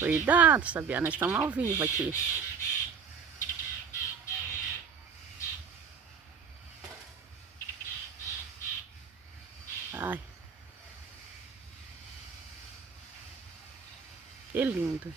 Cuidado, Sabia, nós estamos ao vivo aqui. Ai. Que lindo.